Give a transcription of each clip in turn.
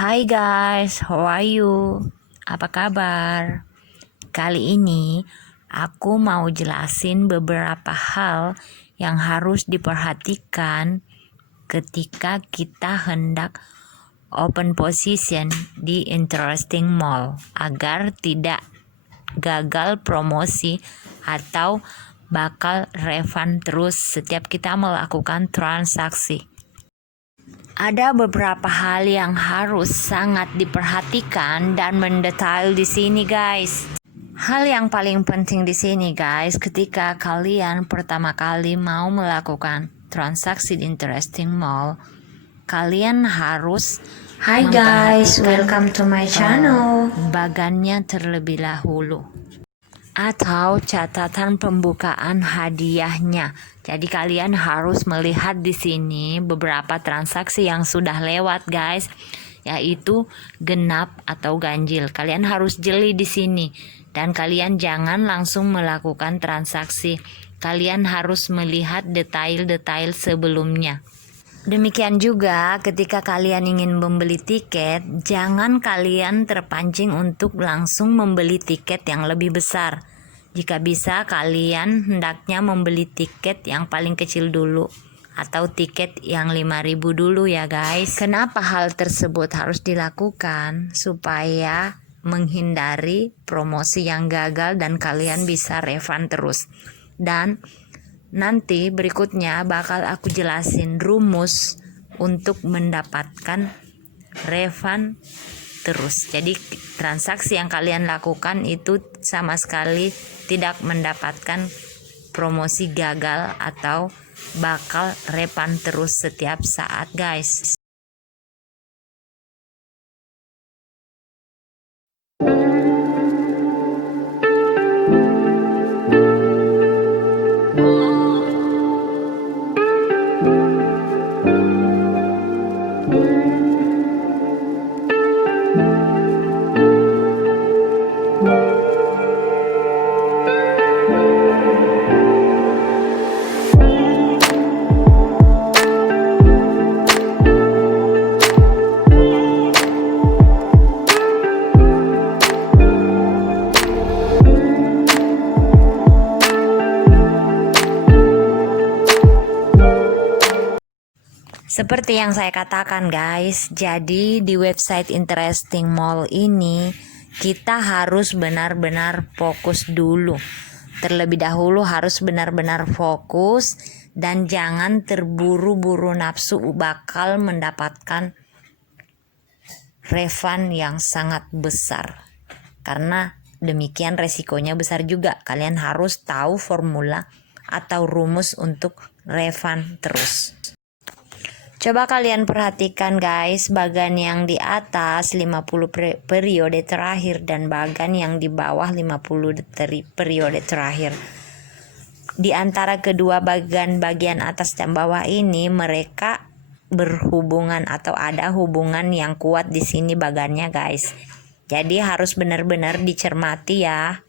Hai guys, how are you? Apa kabar? Kali ini aku mau jelasin beberapa hal yang harus diperhatikan ketika kita hendak open position di interesting mall agar tidak gagal promosi atau bakal refund terus setiap kita melakukan transaksi. Ada beberapa hal yang harus sangat diperhatikan dan mendetail di sini, guys. Hal yang paling penting di sini, guys, ketika kalian pertama kali mau melakukan transaksi di interesting mall, kalian harus Hi guys, welcome to my channel. bagannya terlebih dahulu atau catatan pembukaan hadiahnya. Jadi kalian harus melihat di sini beberapa transaksi yang sudah lewat, guys, yaitu genap atau ganjil. Kalian harus jeli di sini dan kalian jangan langsung melakukan transaksi. Kalian harus melihat detail-detail sebelumnya. Demikian juga ketika kalian ingin membeli tiket, jangan kalian terpancing untuk langsung membeli tiket yang lebih besar. Jika bisa, kalian hendaknya membeli tiket yang paling kecil dulu atau tiket yang 5.000 dulu ya guys. Kenapa hal tersebut harus dilakukan? Supaya menghindari promosi yang gagal dan kalian bisa refund terus. Dan nanti berikutnya bakal aku jelasin rumus untuk mendapatkan refund terus. Jadi transaksi yang kalian lakukan itu sama sekali tidak mendapatkan promosi gagal atau bakal refund terus setiap saat, guys. Seperti yang saya katakan, guys, jadi di website Interesting Mall ini kita harus benar-benar fokus dulu. Terlebih dahulu harus benar-benar fokus dan jangan terburu-buru nafsu bakal mendapatkan refund yang sangat besar. Karena demikian resikonya besar juga. Kalian harus tahu formula atau rumus untuk refund terus. Coba kalian perhatikan, guys, bagan yang di atas 50 periode terakhir dan bagan yang di bawah 50 periode terakhir. Di antara kedua bagian atas dan bawah ini mereka berhubungan atau ada hubungan yang kuat di sini bagannya, guys. Jadi harus benar-benar dicermati ya.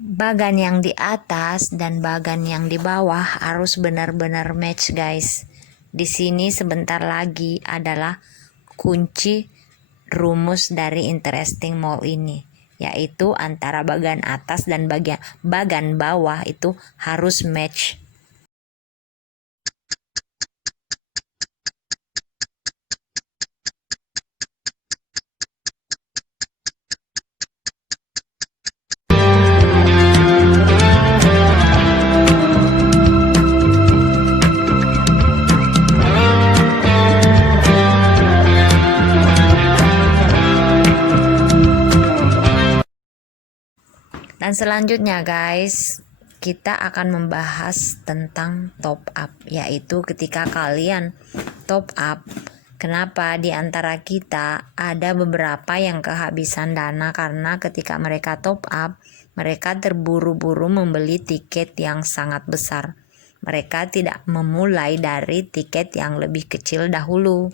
Bagan yang di atas dan bagan yang di bawah harus benar-benar match, guys. Di sini sebentar lagi adalah kunci rumus dari Interesting Mall ini, yaitu antara bagan atas dan bagan bawah itu harus match. Dan selanjutnya, guys, kita akan membahas tentang top up, yaitu ketika kalian top up, kenapa di antara kita ada beberapa yang kehabisan dana karena ketika mereka top up, mereka terburu-buru membeli tiket yang sangat besar. Mereka tidak memulai dari tiket yang lebih kecil dahulu.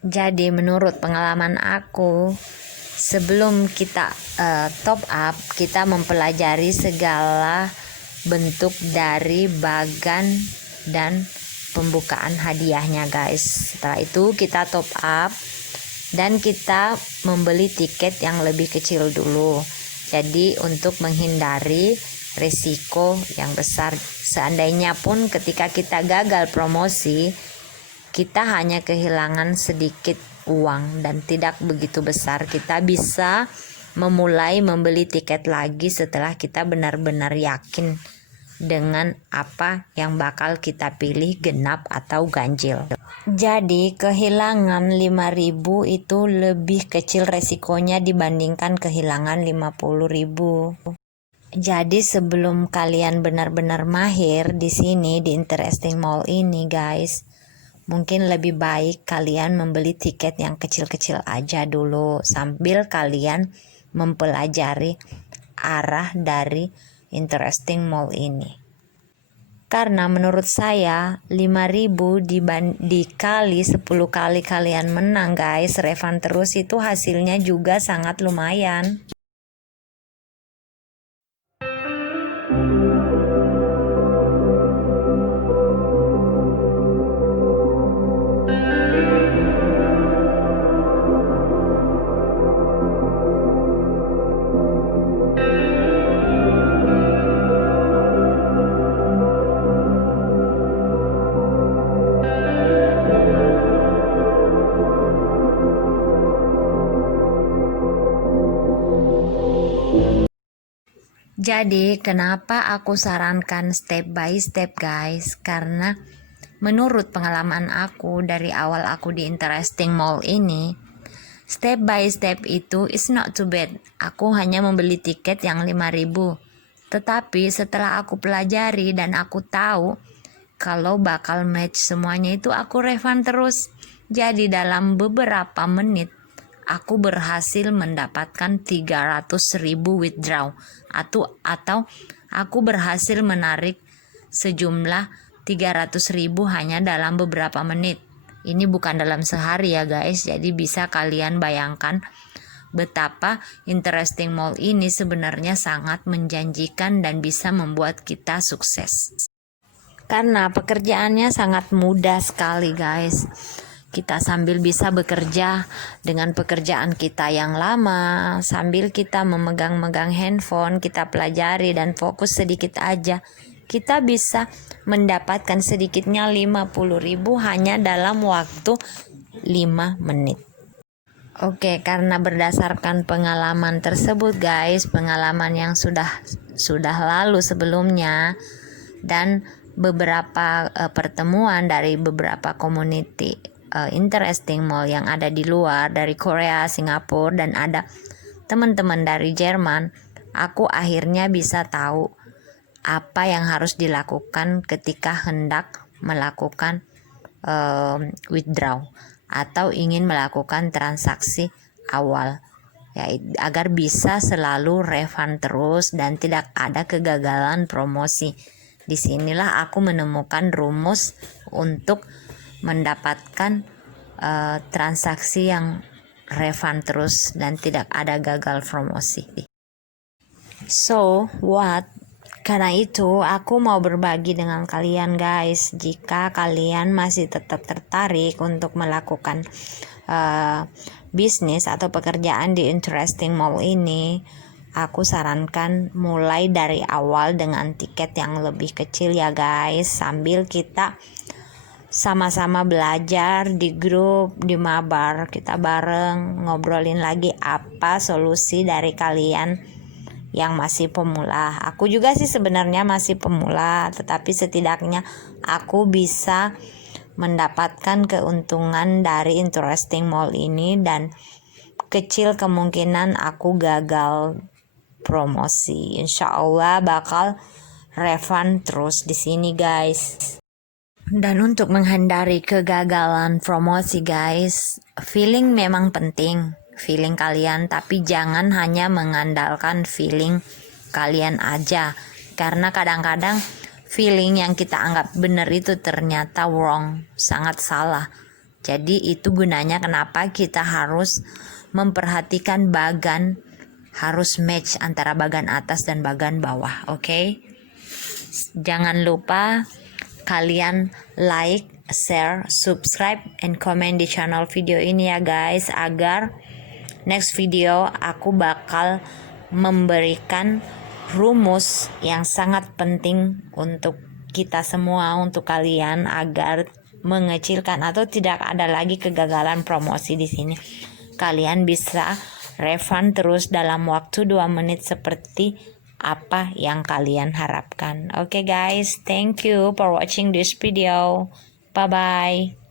Jadi menurut pengalaman aku, sebelum kita top up, kita mempelajari segala bentuk dari bagan dan pembukaan hadiahnya, guys. Setelah itu kita top up dan kita membeli tiket yang lebih kecil dulu. Jadi untuk menghindari risiko yang besar, seandainya pun ketika kita gagal promosi, kita hanya kehilangan sedikit uang dan tidak begitu besar. Kita bisa memulai membeli tiket lagi setelah kita benar-benar yakin dengan apa yang bakal kita pilih, genap atau ganjil. Jadi kehilangan 5.000 itu lebih kecil resikonya dibandingkan kehilangan 50.000. Jadi sebelum kalian benar-benar mahir di sini di Interesting Mall ini guys, mungkin lebih baik kalian membeli tiket yang kecil-kecil aja dulu sambil kalian mempelajari arah dari Interesting Mall ini. Karena menurut saya 5.000 dikali 10 kali kalian menang guys, refund terus, itu hasilnya juga sangat lumayan. Jadi kenapa aku sarankan step by step guys, karena menurut pengalaman aku dari awal aku di Interesting Mall ini, step by step itu is not too bad. Aku hanya membeli tiket yang 5.000, tetapi setelah aku pelajari dan aku tahu kalau bakal match semuanya itu, aku refund terus. Jadi dalam beberapa menit aku berhasil mendapatkan 300.000 withdraw atau aku berhasil menarik sejumlah 300.000 hanya dalam beberapa menit. Ini bukan dalam sehari ya guys, jadi bisa kalian bayangkan betapa Interesting Mall ini sebenarnya sangat menjanjikan dan bisa membuat kita sukses. Karena pekerjaannya sangat mudah sekali guys. Kita sambil bisa bekerja dengan pekerjaan kita yang lama, sambil kita memegang-megang handphone, kita pelajari dan fokus sedikit aja, kita bisa mendapatkan sedikitnya 50.000 hanya dalam waktu 5 menit. Oke, karena berdasarkan pengalaman tersebut guys, pengalaman yang sudah lalu sebelumnya dan beberapa pertemuan dari beberapa community Interesting Mall yang ada di luar, dari Korea, Singapura, dan ada teman-teman dari Jerman, aku akhirnya bisa tahu apa yang harus dilakukan ketika hendak melakukan withdraw atau ingin melakukan transaksi awal, ya, agar bisa selalu refund terus dan tidak ada kegagalan promosi. Disinilah aku menemukan rumus untuk mendapatkan transaksi yang refund terus dan tidak ada gagal promosi. So what? Karena itu aku mau berbagi dengan kalian guys, jika kalian masih tetap tertarik untuk melakukan bisnis atau pekerjaan di Interesting Mall ini, aku sarankan mulai dari awal dengan tiket yang lebih kecil ya guys, sambil kita sama-sama belajar di grup, di mabar, kita bareng ngobrolin lagi apa solusi dari kalian yang masih pemula. Aku juga sih sebenarnya masih pemula, tetapi setidaknya aku bisa mendapatkan keuntungan dari Interesting Mall ini dan kecil kemungkinan aku gagal promosi. Insya Allah bakal refund terus di sini guys. Dan untuk menghindari kegagalan promosi guys, feeling memang penting, feeling kalian, tapi jangan hanya mengandalkan feeling kalian aja, karena kadang-kadang feeling yang kita anggap benar itu ternyata wrong, sangat salah. Jadi itu gunanya kenapa kita harus memperhatikan bagan, harus match antara bagan atas dan bagan bawah, oke? Jangan lupa kalian like share, subscribe, and comment di channel video ini ya guys, agar next video aku bakal memberikan rumus yang sangat penting untuk kita semua, untuk kalian, agar mengecilkan atau tidak ada lagi kegagalan promosi di sini. Kalian bisa refund terus dalam waktu 2 menit seperti apa yang kalian harapkan. Oke guys, thank you for watching this video. Bye bye.